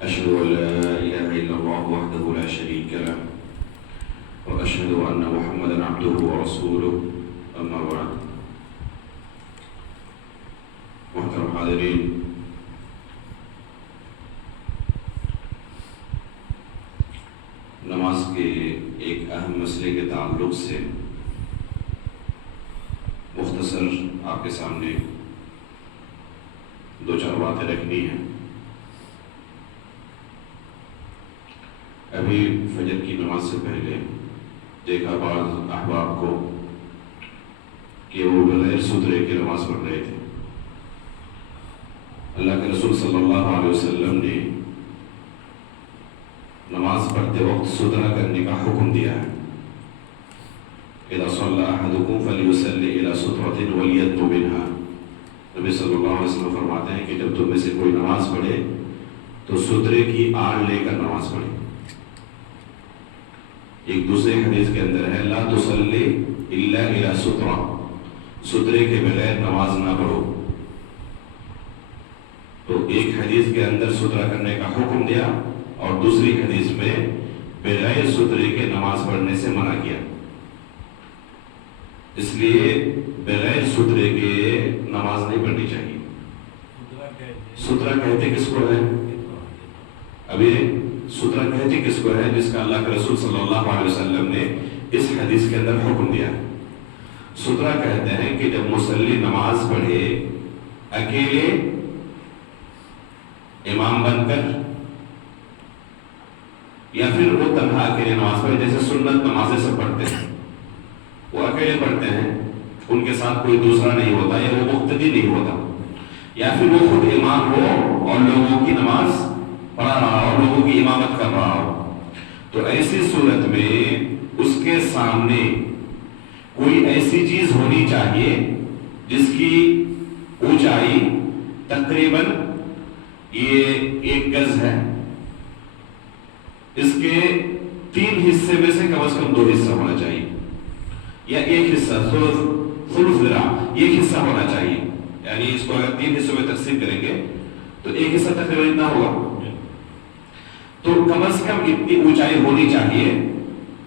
أشهد أن لا إله إلا الله وحده لا شريك له وأشهد أن محمدا عبده ورسوله أما بعد. محترم حاضرین، نماز کے ایک اہم مسئلے کے تعلق سے مختصر آپ کے سامنے دو چار باتیں رکھنی ہیں۔ ابھی فجر کی نماز سے پہلے دیکھا بعض احباب کو کہ وہ بغیر سترے کی نماز پڑھ رہے تھے۔ اللہ کے رسول صلی اللہ علیہ وسلم نے نماز پڑھتے وقت سترہ کرنے کا حکم دیا ہے۔ اذا صلى احدكم فليصلي الى سترة وليدنو منها۔ نبی صلی اللہ علیہ وسلم فرماتے ہیں کہ جب تم میں سے کوئی نماز پڑھے تو سترے کی آڑ لے کر نماز پڑھے۔ ایک دوسرے حدیث کے اندر ہے لا تصلی الا الى سترہ، سترے کے بغیر نماز نہ پڑھو۔ تو ایک حدیث کے اندر سترہ کرنے کا حکم دیا اور دوسری حدیث میں بغیر سترے کے نماز پڑھنے سے منع کیا۔ اس لیے بغیر سترے کے نماز نہیں پڑھنی چاہیے۔ سترہ کہتے کس کو ہے؟ ابھی سترہ کہتے کس کو ہے؟ جس کا اللہ کے رسول صلی اللہ علیہ وسلم نے اس حدیث کے اندر حکم دیا۔ سترہ کہتے ہیں کہ جب مصلی نماز پڑھے اکیلے امام بن کر یا پھر وہ تنہا اکیلے نماز پڑھے، جیسے سنت نمازیں سب پڑھتے ہیں، وہ اکیلے پڑھتے ہیں، ان کے ساتھ کوئی دوسرا نہیں ہوتا یا وہ مقتدی نہیں ہوتا، یا پھر وہ خود امام ہو اور لوگوں کی نماز پڑھا رہا ہو، لوگوں کی امامت کر رہا ہو، تو ایسی صورت میں اس کے سامنے کوئی ایسی چیز ہونی چاہیے جس کی اونچائی تقریباً یہ 1 گز ہے، اس کے 3 حصے میں سے کم از کم 2 حصہ ہونا چاہیے، یا 1 حصہ ثلث ذراع 1 حصہ ہونا چاہیے۔ یعنی اس کو اگر 3 حصوں میں تقسیم کریں گے تو 1 حصہ تقریباً اتنا ہوگا، تو کم از کم اتنی اونچائی ہونی چاہیے۔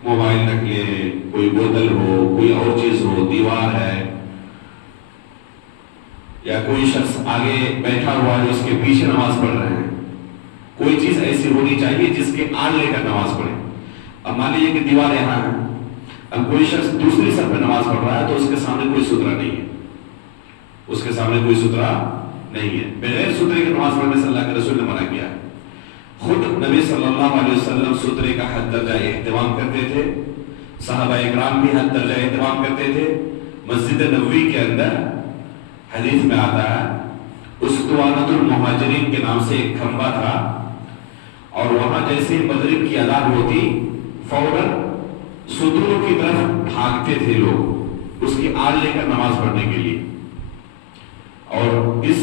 موبائل رکھ لے، کوئی بوتل ہو، کوئی اور چیز ہو، دیوار ہے، یا کوئی شخص آگے بیٹھا ہوا ہے اس کے پیچھے نماز پڑھ رہے ہیں، کوئی چیز ایسی ہونی چاہیے جس کے آڑ لے کر نماز پڑھے۔ اب مان لیجیے کہ دیوار یہاں ہے، اب کوئی شخص دوسری سر پہ نماز پڑھ رہا ہے تو اس کے سامنے کوئی سترہ نہیں ہے، اس کے سامنے کوئی سترہ نہیں ہے۔ بغیر سترے کی نماز پڑھنے سے اللہ کے رسول نے منع کیا ہے۔ خود نبی صلی اللہ علیہ وسلم سترے کا حد درجہ اہتمام کرتے تھے، صحابہ اکرام بھی حد درجہ اہتمام کرتے تھے۔ مسجد نبوی کے اندر حدیث میں آتا ہے اسطوانۃ المہاجرین کے نام سے ایک کھمبا تھا، اور وہاں جیسے مغرب کی اذان ہوتی فوراً ستروں کی طرف بھاگتے تھے لوگ اس کی آڑ لے کر نماز پڑھنے کے لیے، اور اس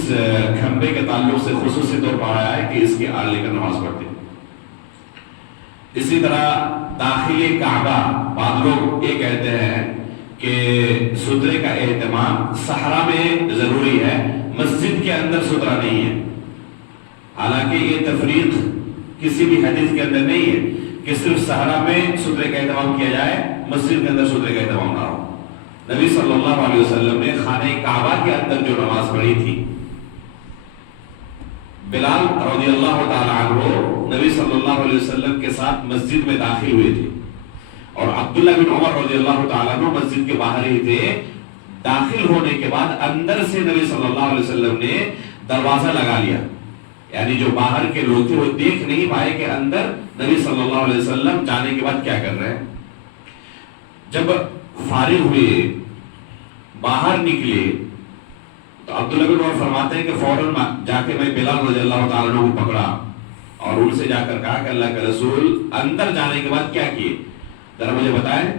کھمبے کے تعلق سے خصوصی طور پر آیا ہے کہ اس کی آڑ لے کر نماز پڑھتے۔ اسی طرح داخل کعبہ، بعض لوگ یہ کہتے ہیں کہ سترے کا اہتمام صحرا میں ضروری ہے، مسجد کے اندر سترہ نہیں ہے۔ حالانکہ یہ تفریق کسی بھی حدیث کے اندر نہیں ہے کہ صرف صحرا میں سترے کا اہتمام کیا جائے، مسجد کے اندر سترے کا اہتمام نہ ہو۔ نبی صلی اللہ علیہ وسلم نے خانہ کعبہ کے اندر جو نماز پڑھی تھی، بلال رضی اللہ تعالی عنہ نبی صلی اللہ علیہ وسلم کے ساتھ مسجد میں داخل ہوئے تھے، اور عبداللہ بن عمر رضی اللہ تعالیٰ عنہ مسجد کے باہر ہی تھے۔ داخل ہونے کے بعد اندر سے نبی صلی اللہ علیہ وسلم نے دروازہ لگا لیا، یعنی جو باہر کے لوگ تھے وہ دیکھ نہیں پائے کہ اندر نبی صلی اللہ علیہ وسلم جانے کے بعد کیا کر رہے ہیں۔ جب فارغ ہوئے، باہر نکلے، تو عبداللہ بن عمر فرماتے ہیں کہ فوراً جا کے میں بلال رضی اللہ تعالیٰ عنہ کو پکڑا اور ان سے جا کر کہا کہ اللہ کے رسول اندر جانے کے بعد کیا کیے، ذرا مجھے بتائیں۔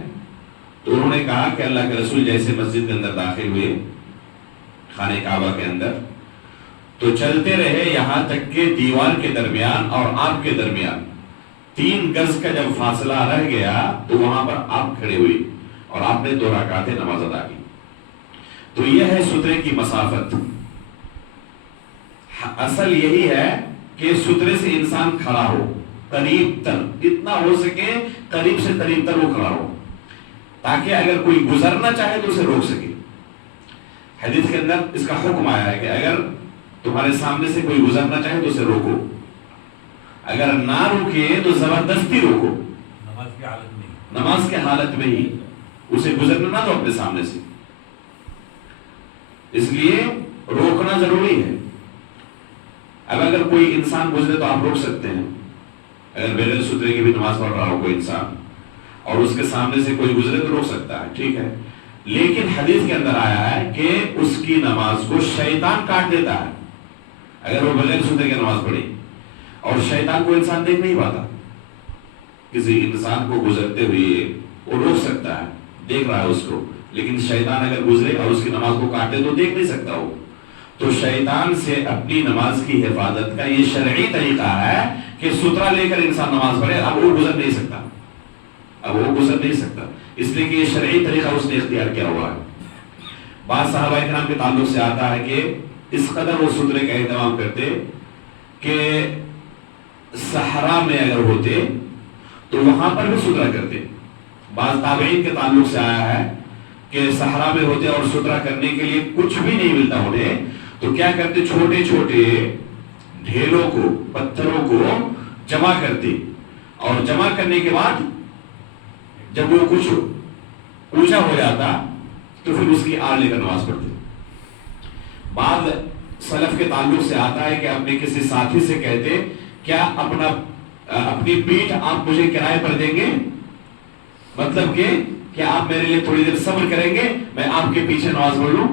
تو انہوں نے کہا کہ اللہ کے رسول جیسے مسجد کے اندر داخل ہوئے خانہ کعبہ کے اندر، تو چلتے رہے یہاں تک کہ دیوار کے درمیان اور آپ کے درمیان 3 گز کا جب فاصلہ رہ گیا تو وہاں پر آپ کھڑے ہوئے اور آپ نے 2 رکعتیں نماز ادا کی۔ تو یہ ہے سترے کی مسافت۔ اصل یہی ہے کہ سترے سے انسان کھڑا ہو، قریب تر، اتنا ہو سکے قریب سے قریب تر وہ کھڑا ہو، تاکہ اگر کوئی گزرنا چاہے تو اسے روک سکے۔ حدیث کے اندر اس کا حکم آیا ہے کہ اگر تمہارے سامنے سے کوئی گزرنا چاہے تو اسے روکو، اگر نہ روکے تو زبردستی روکو، نماز کے حالت میں ہی اسے گزرنا نہ دو اپنے سامنے سے، اس لیے روکنا ضروری ہے۔ اب اگر کوئی انسان گزرے تو آپ روک سکتے ہیں، اگر بغیر سترے کی بھی نماز پڑھ رہا ہو کوئی انسان اور اس کے سامنے سے کوئی گزرے تو روک سکتا ہے، ٹھیک ہے، لیکن حدیث کے اندر آیا ہے کہ اس کی نماز کو شیطان کاٹ دیتا ہے اگر وہ بغیر سترے کی نماز پڑھی، اور شیطان کو انسان دیکھ نہیں پاتا، کسی انسان کو گزرتے ہوئے وہ روک سکتا ہے، دیکھ رہا ہے اس کو، لیکن شیطان اگر گزرے اور اس کی نماز کو کاٹے تو دیکھ نہیں سکتا وہ، تو شیطان سے اپنی نماز کی حفاظت کا یہ شرعی طریقہ ہے کہ سترہ لے کر انسان نماز پڑھے، اب وہ گزر نہیں سکتا، اب وہ گزر نہیں سکتا، اس لیے کہ یہ شرعی طریقہ اس نے اختیار کیا ہوا ہے۔ بعض صحابہ کرام کے تعلق سے آتا ہے کہ اس قدر وہ سترے کا اہتمام کرتے کہ صحرا میں اگر ہوتے تو وہاں پر بھی سترا کرتے۔ بعض تابعین کے تعلق سے آیا ہے کہ صحرا میں ہوتے اور سترا کرنے کے لیے کچھ بھی نہیں ملتا انہیں، تو کیا کرتے، چھوٹے چھوٹے ڈھیلوں کو، پتھروں کو جمع کرتے، اور جمع کرنے کے بعد جب وہ کچھ اونچا ہو جاتا تو پھر اس کی آڑ لے کر نماز پڑھتے۔ بعض سلف کے تعلق سے آتا ہے کہ اپنے کسی ساتھی سے کہتے، کیا اپنی پیٹھ آپ مجھے کرائے پر دیں گے، مطلب کہ آپ میرے لیے تھوڑی دیر صبر کریں گے، میں آپ کے پیچھے نماز پڑھ لوں،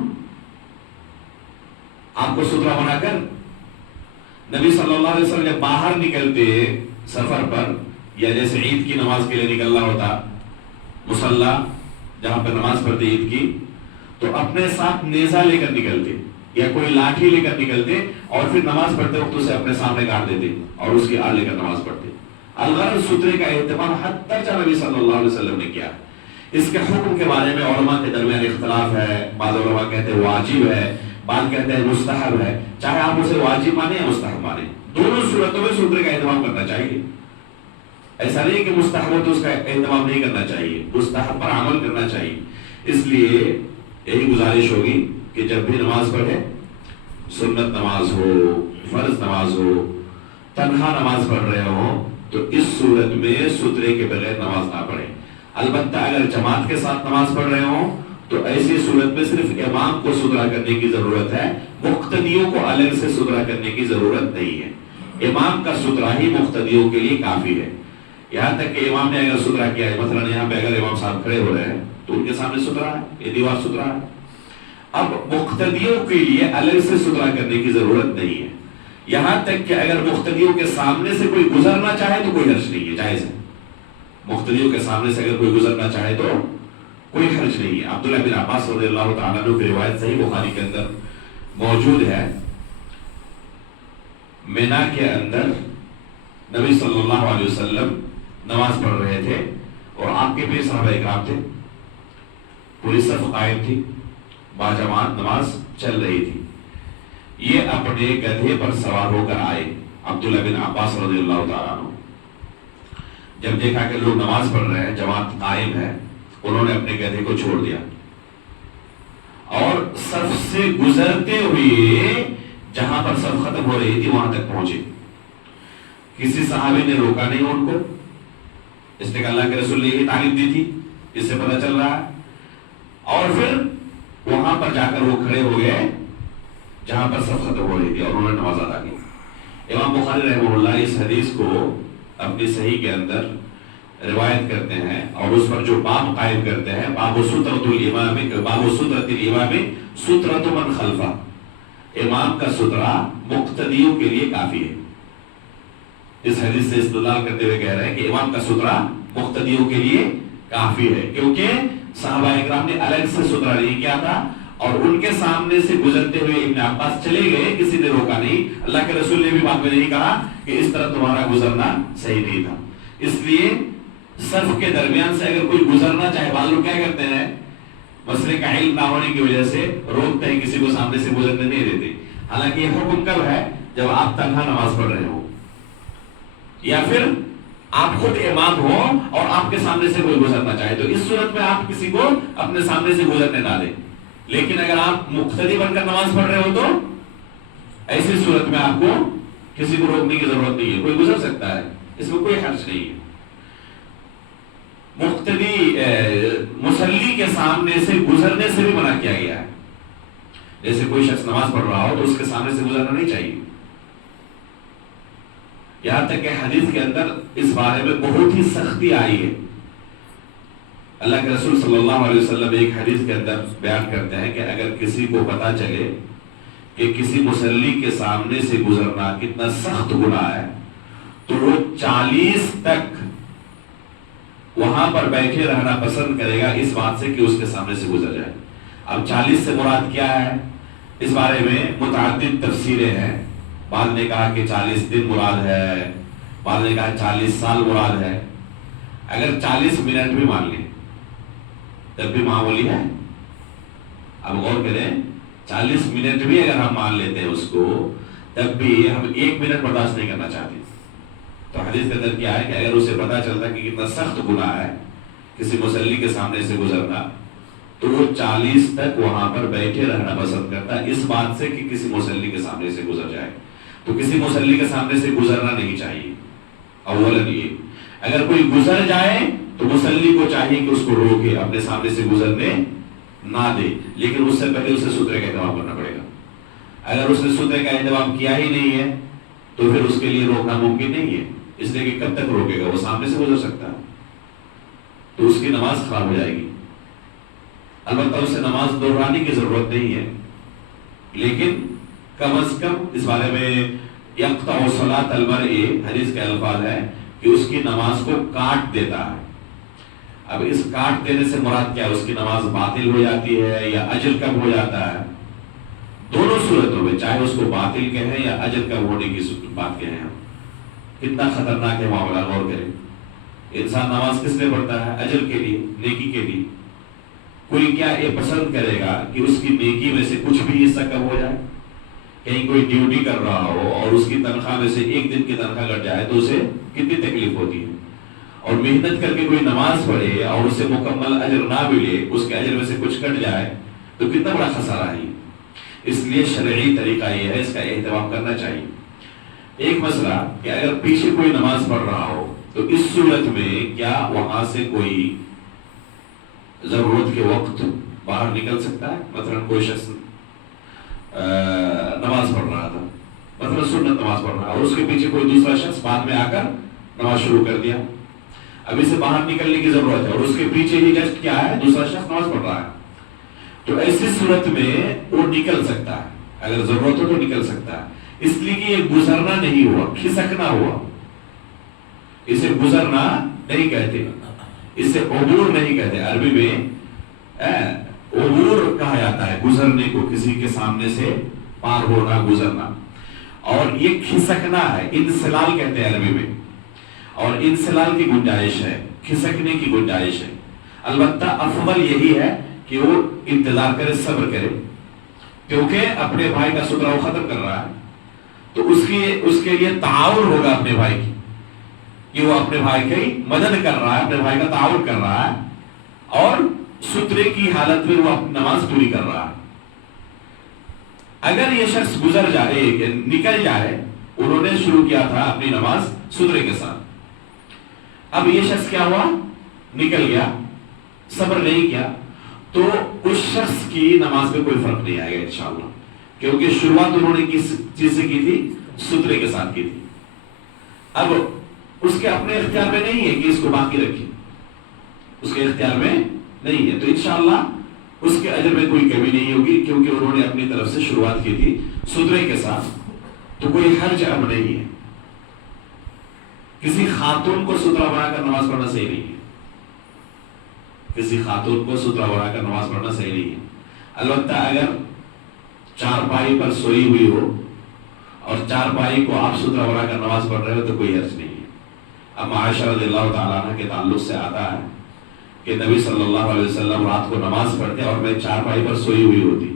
آپ کو سترا بنا کر۔ نبی صلی اللہ علیہ وسلم جب باہر نکلتے سفر پر، یا جیسے عید کی نماز کے لیے نکلنا ہوتا مصلی جہاں پہ نماز پڑھتے عید کی، تو اپنے ساتھ نیزہ لے کر نکلتے یا کوئی لاٹھی لے کر نکلتے، اور پھر نماز پڑھتے وقت اسے اپنے سامنے کاٹ دیتے اور اس کی آڑ لے کر نماز پڑھتے۔ الغرض سترے کا اہتمام حتی نبی صلی اللہ علیہ وسلم نے کیا۔ اس کے حکم کے بارے میں علماء کے درمیان اختلاف ہے، بعض علماء کہتے ہیں واجب ہے، بعض کہتے ہیں مستحب ہے، چاہے آپ اسے واجب مانیں یا مستحب مانیں، دونوں صورتوں میں سترے کا اہتمام کرنا چاہیے۔ ایسا نہیں کہ مستحب ہو تو اس کا اہتمام نہیں کرنا چاہیے، مستحب پر عمل کرنا چاہیے۔ اس لیے یہی گزارش ہوگی کہ جب بھی نماز پڑھے، سنت نماز ہو، فرض نماز ہو، تنہا نماز پڑھ رہے ہوں، تو اس صورت میں سترے کے بغیر نماز نہ پڑھیں۔ البتہ اگر جماعت کے ساتھ نماز پڑھ رہے ہوں تو ایسی صورت میں صرف امام کو سترا کرنے کی ضرورت ہے، مقتدیوں کو الگ سے سترا کرنے کی ضرورت نہیں ہے۔ امام کا سترا ہی مقتدیوں کے لیے کافی ہے۔ یہاں تک کہ امام نے اگر سترا کیا ہے، مثلا یہاں پہ اگر امام صاحب کھڑے ہو رہے ہیں تو ان کے سامنے سترا ہے، یہ دیوار سترا ہے، اب مقتدیوں کے لیے الگ سے سترا کرنے کی ضرورت نہیں ہے۔ یہاں تک کہ اگر مقتدیوں کے سامنے سے کوئی گزرنا چاہے تو کوئی حرج نہیں ہے، جائز ہے۔ مقتدیوں کے سامنے سے اگر کوئی گزرنا چاہے تو کوئی حرج نہیں ہے۔ عبداللہ بن عباس رضی اللہ تعالیٰ عنہ کی روایت صحیح بخاری کے اندر موجود ہے، مینا کے اندر نبی صلی اللہ علیہ وسلم نماز پڑھ رہے تھے اور آپ کے بھی صحابہ اکرام تھے، پوری صف قائم تھی، باجماعت نماز چل رہی تھی۔ یہ اپنے گدھے پر سوار ہو کر آئے، عبداللہ بن عباس رضی اللہ تعالیٰ عنہ، جب دیکھا کہ لوگ نماز پڑھ رہے ہیں، جماعت قائم ہے، انہوں نے اپنے گدھے کو چھوڑ دیا اور صف سے گزرتے ہوئے جہاں پر صف ختم ہو رہی تھی وہاں تک پہنچے۔ کسی صحابی نے روکا نہیں ان کو، اس نے کہا اللہ کے رسول نے یہی تعلیم دی تھی، اس سے پتہ چل رہا ہے، اور پھر وہاں پر جا کر وہ کھڑے ہو گئے جہاں پر صف ختم ہو رہی تھی اور انہوں نے نماز ادا کی۔ امام بخاری رحمہ اللہ اس حدیث کو اپنی صحیح کے اندر روایت کرتے ہیں اور اس پر جو باب قائم کرتے ہیں، باب سترۃ الامام، باب سترۃ الامام سترۃ من خلفہ، امام کا سترا مقتدیوں کے لیے کافی ہے۔ اس حدیث سے استدلال کرتے ہوئے کہہ رہے ہیں کہ امام کا سترا مقتدیوں کے لیے کافی ہے، کیونکہ صحابہ اکرام نے الگ سے سترا نہیں کیا تھا اور ان کے سامنے سے گزرتے ہوئے ابن عباس چلے گئے، کسی نے روکا نہیں، اللہ کے رسول نے بھی بعد میں نہیں کہا کہ اس طرح تمہارا گزرنا صحیح نہیں تھا۔ اس لیے صف کے درمیان سے اگر کوئی گزرنا چاہے، بعض لوگ کیا کرتے ہیں، مسئلے کا علم نہ ہونے کی وجہ سے روکتے ہیں، کسی کو سامنے سے گزرنے نہیں دیتے۔ حالانکہ یہ حکم کب ہے؟ جب آپ تنہا نماز پڑھ رہے ہو، یا پھر آپ خود امام ہو اور آپ کے سامنے سے کوئی گزرنا چاہے، تو اس صورت میں آپ کسی کو اپنے سامنے سے گزرنے نہ دیں۔ لیکن اگر آپ مقتدی بن کر نماز پڑھ رہے ہو تو ایسی صورت میں آپ کو کسی کو روکنے کی ضرورت نہیں ہے، کوئی گزر سکتا ہے، اس میں کوئی حرج نہیں ہے۔ مقتدی مصلی کے سامنے سے گزرنے سے بھی منع کیا گیا ہے۔ جیسے کوئی شخص نماز پڑھ رہا ہو تو اس کے سامنے سے گزرنا نہیں چاہیے، یہاں تک کہ حدیث کے اندر اس بارے میں بہت ہی سختی آئی ہے۔ اللہ کے رسول صلی اللہ علیہ وسلم ایک حدیث کے اندر بیان کرتے ہیں کہ اگر کسی کو پتا چلے کہ کسی مصلی کے سامنے سے گزرنا کتنا سخت گناہ ہے تو وہ 40 تک وہاں پر بیٹھے رہنا پسند کرے گا اس بات سے کہ اس کے سامنے سے گزر جائے۔ اب 40 سے مراد کیا ہے، اس بارے میں متعدد تفسیریں ہیں۔ بعض نے کہا کہ 40 دن مراد ہے، بعض نے کہا 40 سال مراد ہے۔ اگر 40 منٹ بھی مان لیں تب بھی معمولی ہے۔ اب غور کریں، 40 منٹ بھی اگر ہم مان لیتے ہیں اس کو، تب بھی ہم 1 منٹ برداشت نہیں کرنا چاہتے۔ تو حدیث کے اندر کیا ہے کہ اگر اسے پتا چلتا کہ کتنا سخت گناہ ہے کسی مصلی کے سامنے سے گزرنا، تو وہ 40 تک وہاں پر بیٹھے رہنا پسند کرتا ہے اس بات سے کہ کسی مصلی کے سامنے سے گزر جائے۔ تو کسی مصلی کے سامنے سے گزرنا نہیں چاہیے۔ اولاً یہ اگر کوئی گزر جائے تو مصلی کو چاہیے کہ اس کو روکے، اپنے سامنے سے گزرنے نہ دے، لیکن اس سے پہلے اسے سترے کا اہتمام کرنا پڑے گا۔ اگر اس نے سترے کا اہتمام کیا ہی نہیں ہے تو پھر اس کے لیے روکنا ممکن نہیں ہے، اس لیے کہ کب تک روکے گا، وہ سامنے سے گزر سکتا ہے تو اس کی نماز خراب ہو جائے گی۔ البتہ اسے نماز دہرانے کی ضرورت نہیں ہے، لیکن کم از کم اس بارے میں یقطع صلاۃ المرء حدیث کے الفاظ ہے کہ اس کی نماز کو کاٹ دیتا ہے۔ اب اس کاٹ دینے سے مراد کیا ہے، اس کی نماز باطل ہو جاتی ہے یا اجر کم ہو جاتا ہے؟ دونوں صورتوں میں، چاہے اس کو باطل کہیں یا اجر کم ہونے کی بات کہیں، ہم کتنا خطرناک ہے معاملہ، غور کریں۔ انسان نماز کس لیے پڑھتا ہے؟ اجر کے لیے، نیکی کے لیے۔ کوئی کیا یہ پسند کرے گا کہ اس کی نیکی میں سے کچھ بھی حصہ کم ہو جائے؟ کہیں کوئی ڈیوٹی کر رہا ہو اور اس کی تنخواہ میں سے 1 دن کی تنخواہ کٹ جائے تو اسے کتنی تکلیف ہوتی ہے، اور محنت کر کے کوئی نماز پڑھے اور اسے مکمل اجر نہ ملے، اس کے اجر میں سے کچھ کٹ جائے تو کتنا بڑا خسارہ ہے۔ اس لیے شرعی طریقہ یہ ہے، اس کا اہتمام کرنا چاہیے۔ ایک مسئلہ کہ اگر پیچھے کوئی نماز پڑھ رہا ہو تو اس صورت میں کیا وہاں سے کوئی ضرورت کے وقت باہر نکل سکتا ہے؟ مثلا کوئی شخص نماز پڑھ رہا تھا، مثلا سنت نماز پڑھ رہا، اور اس کے پیچھے کوئی دوسرا شخص بعد میں آ کر نماز شروع کر دیا، اب اسے باہر نکلنے کی ضرورت ہے اور اس کے پیچھے ہی جسٹ کیا ہے، دوسرا شخص نماز پڑھ رہا ہے، تو ایسی صورت میں وہ نکل سکتا ہے، اگر ضرورت ہو تو نکل سکتا ہے، اس لیے کہ یہ گزرنا نہیں ہوا، کھسکنا ہوا۔ اسے گزرنا نہیں کہتے، اسے عبور نہیں کہتے، عربی میں عبور کہا جاتا ہے گزرنے کو، کسی کے سامنے سے پار ہونا، گزرنا، اور یہ کھسکنا ہے، انسلال کہتے ہیں عربی میں، اور انسلال کی گنجائش ہے، کھسکنے کی گنجائش ہے۔ البتہ افضل یہی ہے کہ وہ انتظار کرے، صبر کرے، کیونکہ اپنے بھائی کا سترہ وہ ختم کر رہا ہے، تو اس کے لیے تعاون ہوگا اپنے بھائی کی، کہ وہ اپنے بھائی کی مدد کر رہا ہے، اپنے بھائی کا تعاون کر رہا ہے، اور سترے کی حالت میں وہ اپنی نماز پوری کر رہا ہے۔ اگر یہ شخص گزر جائے، نکل جائے، انہوں نے شروع کیا تھا اپنی نماز سترے کے ساتھ، اب یہ شخص کیا ہوا، نکل گیا، صبر نہیں کیا، تو اس شخص کی نماز میں کوئی فرق نہیں آئے گا انشاءاللہ، کیونکہ شروعات انہوں نے کس چیز سے کی تھی، سترے کے ساتھ کی تھی۔ اب اس کے اپنے اختیار میں نہیں ہے کہ اس کو باقی رکھے، اس کے اختیار میں نہیں ہے، تو انشاءاللہ اس کے اجر میں کوئی کمی نہیں ہوگی، کیونکہ انہوں نے اپنی طرف سے شروعات کی تھی سترے کے ساتھ، تو کوئی حرج اب نہیں ہے۔ کسی خاتون کو سترہ بنا کر نماز پڑھنا صحیح نہیں ہے، کسی خاتون کو سترہ بنا کر نماز پڑھنا صحیح نہیں ہے۔ البتہ اگر چارپائی پر سوئی ہوئی ہو اور چارپائی کو آپ سترہ بنا کر نماز پڑھ رہے ہو تو کوئی حرج نہیں ہے۔ اب عائشہ رضی اللہ تعالیٰ عنہ کے تعلق سے آتا ہے کہ نبی صلی اللہ علیہ وسلم رات کو نماز پڑھتے اور میں چارپائی پر سوئی ہوئی ہوتی،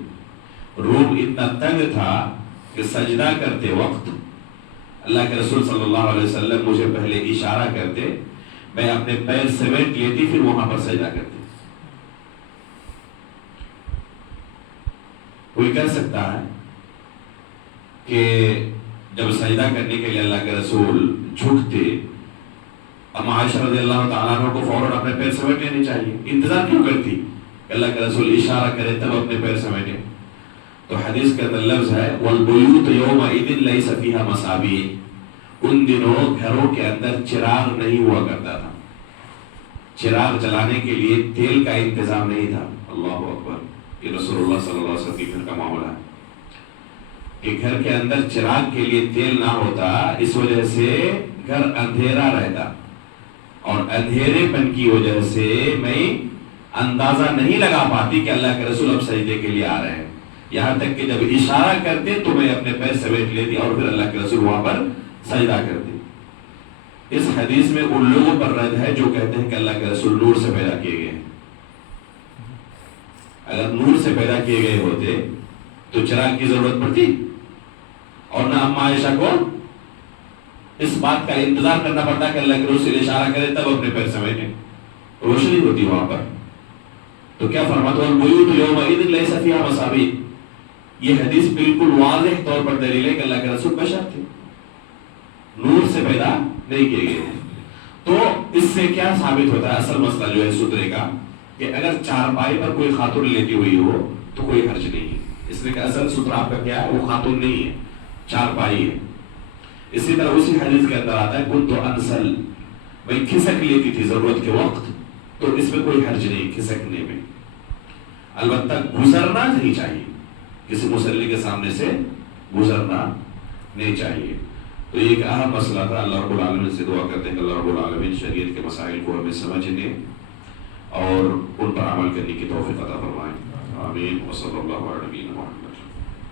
روم اتنا تنگ تھا کہ سجدہ کرتے وقت اللہ کے رسول صلی اللہ علیہ وسلم مجھے پہلے اشارہ کرتے، میں اپنے پیر سمیٹ لیتی، پھر وہاں پر سجدہ کرتی۔ کوئی کہہ سکتا ہے کہ جب سجدہ کرنے کے لیے اللہ کے رسول جھکتے، اما عائشہ رضی اللہ تعالیٰ عنہ کو فوراً اپنے پیر سمیٹ لینے چاہیے، انتظار کیوں کرتی کہ اللہ کے رسول اشارہ کرے تب اپنے پیر سمیٹے؟ تو حدیث کے اندر لفظ ہے وَالْبُيُوتُ يَوْمَئِذٍ لَيْسَ فِيهَا مَصَابِيحُ، ان دنوں گھروں کے اندر چراغ نہیں ہوا کرتا تھا، چراغ جلانے کے لیے تیل کا انتظام نہیں تھا۔ اللہ اکبر، یہ رسول اللہ صلی اللہ علیہ وسلم کے گھر کا معاملہ ہے کہ گھر کے اندر چراغ کے لیے تیل نہ ہوتا، اس وجہ سے گھر اندھیرا رہتا، اور اندھیرے پن کی وجہ سے میں اندازہ نہیں لگا پاتی کہ اللہ کے رسول اب سجدے کے لیے آ رہے ہیں، یہاں تک کہ جب اشارہ کرتے تو میں اپنے پیر سمیٹ لیتی اور پھر اللہ کے رسول وہاں پر سجدہ کرتے۔ اس حدیث میں ان لوگوں پر رد ہے جو کہتے ہیں کہ اللہ کے رسول نور سے پیدا کیے گئے ہیں۔ اگر نور سے پیدا کیے گئے ہوتے تو چراغ کی ضرورت پڑتی، اور نہ اما عائشہ کو اس بات کا انتظار کرنا پڑتا کہ اللہ کے رسول اشارہ کرے تب اپنے پیر سمیٹیں، روشنی ہوتی وہاں پر۔ تو کیا فرماتا ہے الْبُيُوتُ يَوْمَئِذٍ لَيْسَ فِيهَا مَصَابِيحُ، یہ حدیث بالکل واضح طور پر دلیل ہے کہ اللہ کے رسول بشر تھے، نور سے پیدا نہیں کیے گئے ہیں۔ تو اس سے کیا ثابت ہوتا ہے؟ اصل مسئلہ جو ہے سترے کا، کہ اگر چارپائی پر کوئی خاتون لیٹی ہوئی ہو تو کوئی حرج نہیں ہے، اس لیے کہ اصل سترہ آپ کا کیا ہے؟ وہ خاتون نہیں ہے، چارپائی ہے۔ اسی طرح اسی حدیث کے اندر آتا ہے کنت انسل، میں کھسک لیتی تھی ضرورت کے وقت، تو اس میں کوئی حرج نہیں کھسکنے میں، البتہ گزرنا نہیں چاہیے، کسی مصلی کے سامنے سے گزرنا نہیں چاہیے۔ تو یہ ایک اہم مسئلہ تھا۔ اللہ رب العالمین سے دعا کرتے ہیں کہ اللہ رب العالمین شریعت کے مسائل کو ہمیں سمجھنے اور ان پر عمل کرنے کی توفیق عطا فرمائیں، آمین۔ وصلی اللہ علیہ وسلم۔